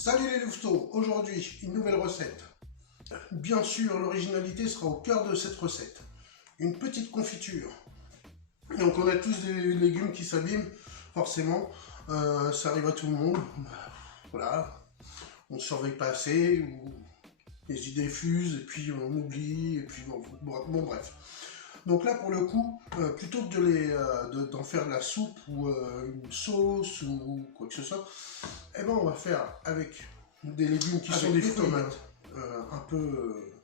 Salut les louveteaux, aujourd'hui une nouvelle recette. Bien sûr, l'originalité sera au cœur de cette recette. Une petite confiture. Donc on a tous des légumes qui s'abîment, forcément. Ça arrive à tout le monde. Voilà. On ne surveille pas assez, ou les idées fusent, et puis on oublie, et puis bon bref. Donc là pour le coup, plutôt que d'en faire de la soupe ou une sauce ou quoi que ce soit, eh ben on va faire avec des légumes qui sont des tomates un peu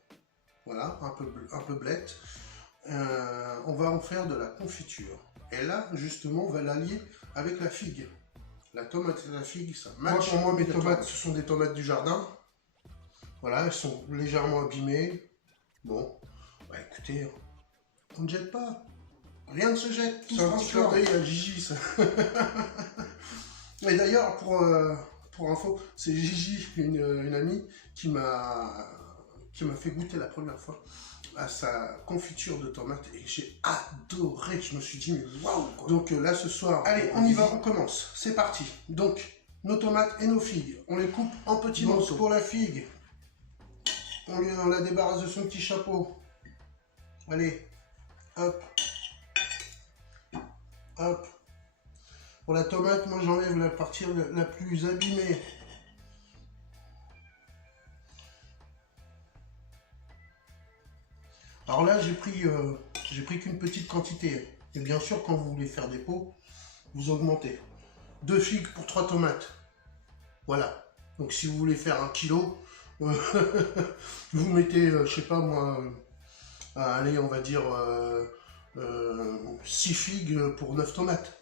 voilà, un peu blettes. On va en faire de la confiture. Et là justement on va l'allier avec la figue. La tomate et la figue, ça match. Pour moi mes tomates ce sont des tomates du jardin. Voilà, elles sont légèrement abîmées. Bon, bah écoutez, on ne jette pas. Rien ne se jette. C'est un petit clin d'œil à Gigi, ça. Et d'ailleurs, pour info, c'est Gigi, une amie, qui m'a fait goûter la première fois à sa confiture de tomates et j'ai adoré. Je me suis dit, mais waouh! Donc là, ce soir, allez, on y va, on commence. C'est parti. Donc, nos tomates et nos figues, on les coupe en petits morceaux. Pour la figue, on la débarrasse de son petit chapeau. Allez, hop, hop. Pour la tomate, moi j'enlève la partie la plus abîmée. Alors là, j'ai pris qu'une petite quantité. Et bien sûr, quand vous voulez faire des pots, vous augmentez. 2 figues pour 3 tomates. Voilà. Donc si vous voulez faire 1 kilo, vous mettez, je sais pas moi, allez, on va dire 6 figues pour 9 tomates.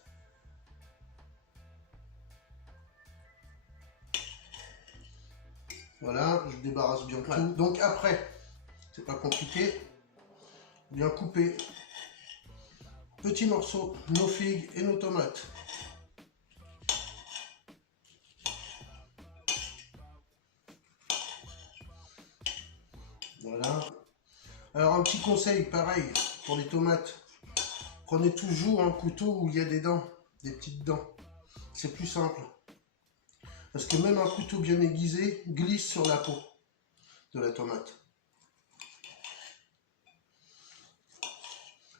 Voilà, je débarrasse bien tout. Donc après, c'est pas compliqué, bien couper petits morceaux nos figues et nos tomates. Voilà. Alors un petit conseil, pareil, pour les tomates, prenez toujours un couteau où il y a des dents, des petites dents. C'est plus simple. Parce que même un couteau bien aiguisé glisse sur la peau de la tomate.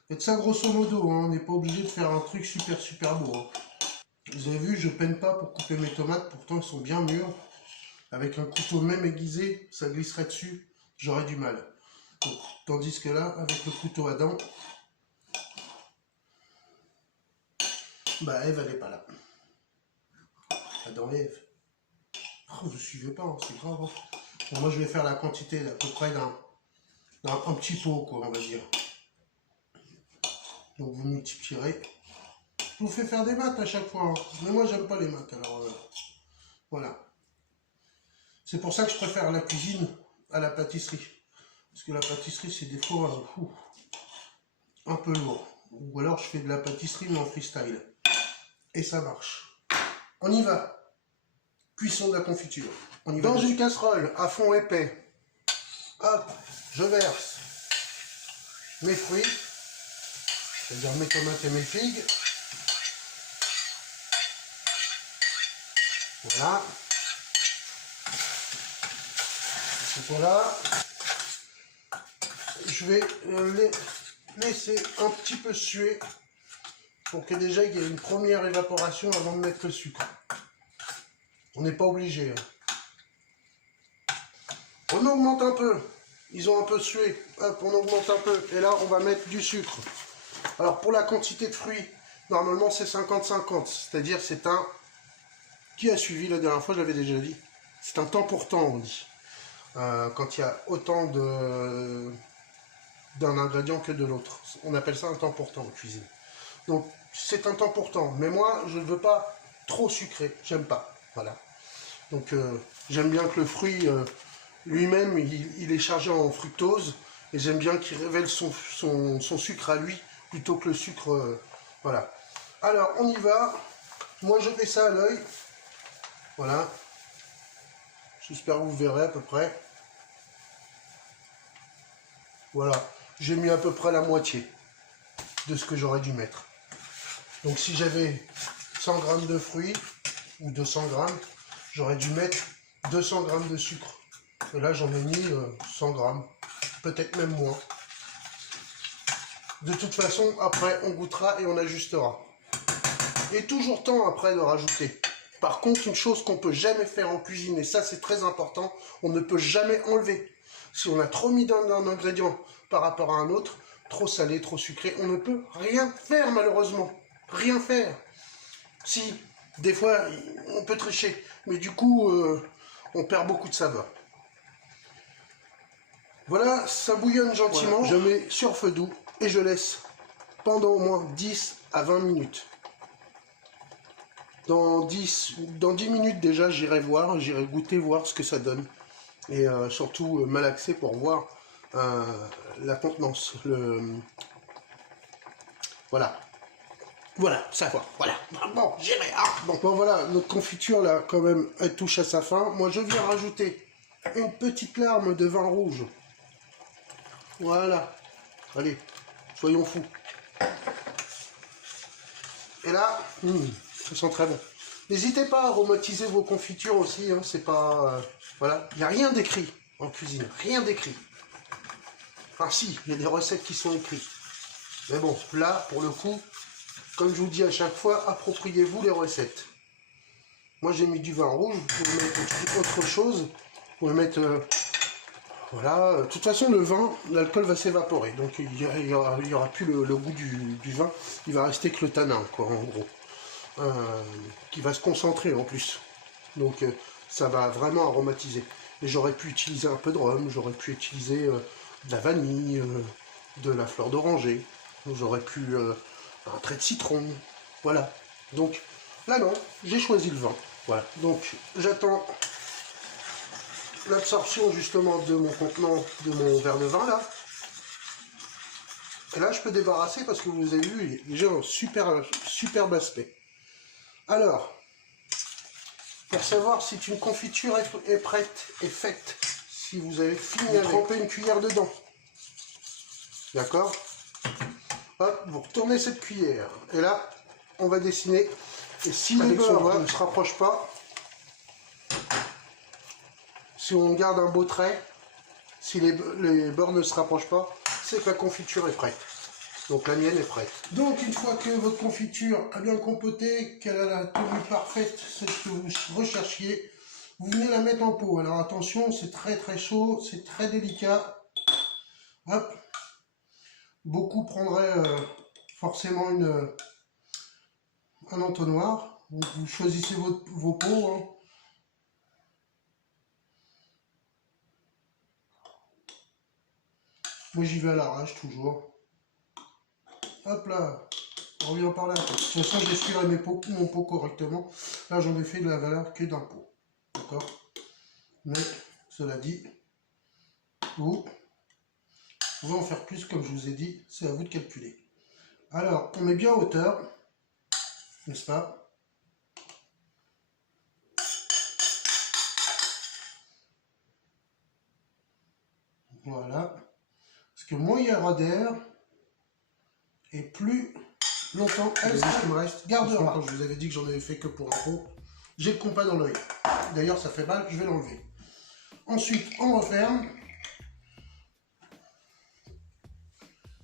Faites ça grosso modo, hein, on n'est pas obligé de faire un truc super beau. Hein. Vous avez vu, je peine pas pour couper mes tomates, pourtant elles sont bien mûres. Avec un couteau même aiguisé, ça glisserait dessus, j'aurais du mal. Donc, tandis que là, avec le couteau à dents, bah Ève elle est pas là. La dent Ève. Oh, vous suivez pas, hein, c'est grave. Hein. Bon, moi je vais faire la quantité à peu près d'un petit pot, quoi, on va dire. Donc vous multiplierez. Je vous fais faire des maths à chaque fois, hein. Mais moi j'aime pas les maths, alors voilà. C'est pour ça que je préfère la cuisine à la pâtisserie. Parce que la pâtisserie c'est des fois un peu lourd. Ou alors je fais de la pâtisserie mais en freestyle. Et ça marche. On y va. Cuisson de la confiture. On y va. Dans une casserole à fond épais, hop, je verse mes fruits, c'est-à-dire mes tomates et mes figues. Voilà. Et voilà. Je vais les laisser un petit peu suer pour que déjà il y ait une première évaporation avant de mettre le sucre. On n'est pas obligé. Hein. On augmente un peu. Ils ont un peu sué. Hop, on augmente un peu. Et là, on va mettre du sucre. Alors, pour la quantité de fruits, normalement, c'est 50-50. C'est-à-dire, c'est un... Qui a suivi la dernière fois, je l'avais déjà dit. C'est un temps pour temps, on dit. Quand il y a autant d'un ingrédient que de l'autre. On appelle ça un temps pour temps en cuisine. Donc, c'est un temps pour temps. Mais moi, je ne veux pas trop sucré. J'aime pas. Voilà. Donc j'aime bien que le fruit lui-même, il est chargé en fructose. Et j'aime bien qu'il révèle son sucre à lui, plutôt que le sucre... voilà. Alors, on y va. Moi, je fais ça à l'œil. Voilà. J'espère que vous verrez à peu près. Voilà. J'ai mis à peu près la moitié de ce que j'aurais dû mettre. Donc si j'avais 100 g de fruits, ou 200 g, j'aurais dû mettre 200 g de sucre. Et là, j'en ai mis 100 g, peut-être même moins. De toute façon, après, on goûtera et on ajustera. Et toujours temps après de rajouter. Par contre, une chose qu'on peut jamais faire en cuisine, et ça c'est très important, on ne peut jamais enlever. Si on a trop mis d'un ingrédient par rapport à un autre, trop salé, trop sucré, on ne peut rien faire malheureusement. Rien faire. Si, des fois, on peut tricher, mais du coup, on perd beaucoup de saveur. Voilà, ça bouillonne gentiment, voilà. Je mets sur feu doux et je laisse pendant au moins 10 à 20 minutes. Dans 10 minutes déjà, j'irai goûter, voir ce que ça donne. Et surtout malaxer pour voir la contenance. Voilà. Voilà, ça va. Voilà. Bon, j'irai. Bon, voilà, notre confiture là, quand même, elle touche à sa fin. Moi, je viens rajouter une petite larme de vin rouge. Voilà. Allez, soyons fous. Et là, ça sent très bon. N'hésitez pas à aromatiser vos confitures aussi, hein, c'est pas... voilà, il n'y a rien d'écrit en cuisine, rien d'écrit. Enfin si, il y a des recettes qui sont écrites. Mais bon, là, pour le coup, comme je vous dis à chaque fois, appropriez-vous les recettes. Moi j'ai mis du vin rouge, vous pouvez mettre autre chose, vous pouvez mettre... voilà, de toute façon le vin, l'alcool va s'évaporer, donc il y aura plus le goût du vin, il va rester que le tanin, quoi, en gros. Qui va se concentrer en plus. Donc ça va vraiment aromatiser. Et j'aurais pu utiliser un peu de rhum, j'aurais pu utiliser de la vanille, de la fleur d'oranger, j'aurais pu un trait de citron, voilà. Donc là non, j'ai choisi le vin. Voilà. Donc j'attends l'absorption justement de mon contenant, de mon verre de vin là. Et là je peux débarrasser parce que vous avez vu, il y a déjà un superbe aspect. Alors, pour savoir si une confiture est prête et faite, si vous avez fini de tremper une cuillère dedans, d'accord? Hop, vous retournez cette cuillère, et là, on va dessiner, et si les beurres ne se rapprochent pas, si on garde un beau trait, si les beurres ne se rapprochent pas, c'est que la confiture est prête. Donc la mienne est prête. Donc une fois que votre confiture a bien compoté, qu'elle a la tenue parfaite, celle que vous recherchiez, vous venez la mettre en pot. Alors attention, c'est très très chaud, c'est très délicat. Hop. Beaucoup prendraient forcément un entonnoir. Donc, vous choisissez vos pots. Hein. Moi j'y vais à l'arrache toujours. Hop là, on revient par là. De toute façon, j'essuierai mon pot correctement. Là, j'en ai fait de la valeur que d'un pot. D'accord? Mais, cela dit, vous pouvez en faire plus, comme je vous ai dit. C'est à vous de calculer. Alors, on met bien en hauteur. N'est-ce pas? Voilà. Parce que moins il y aura d'air, et plus longtemps elle gardera. Quand je vous avais dit que j'en avais fait que pour un pot, j'ai le compas dans l'œil. D'ailleurs ça fait mal, je vais l'enlever. Ensuite on referme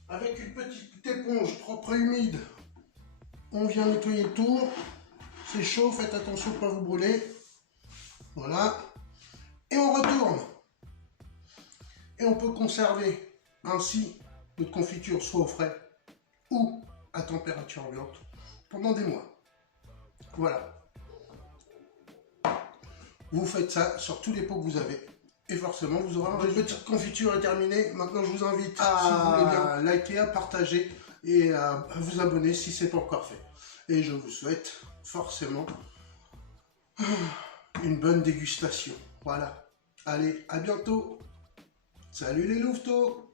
avec une petite éponge propre et humide. On vient nettoyer le tour. C'est chaud, faites attention de ne pas vous brûler. Voilà. Et on retourne. Et on peut conserver ainsi notre confiture soit au frais ou à température ambiante pendant des mois. Voilà. Vous faites ça sur tous les pots que vous avez et forcément vous aurez un résultat. Votre petite confiture est terminée. Maintenant je vous invite si vous voulez bien liker, à partager et à vous abonner si ce n'est pas encore fait. Et je vous souhaite forcément une bonne dégustation. Voilà. Allez, à bientôt. Salut les louveteaux!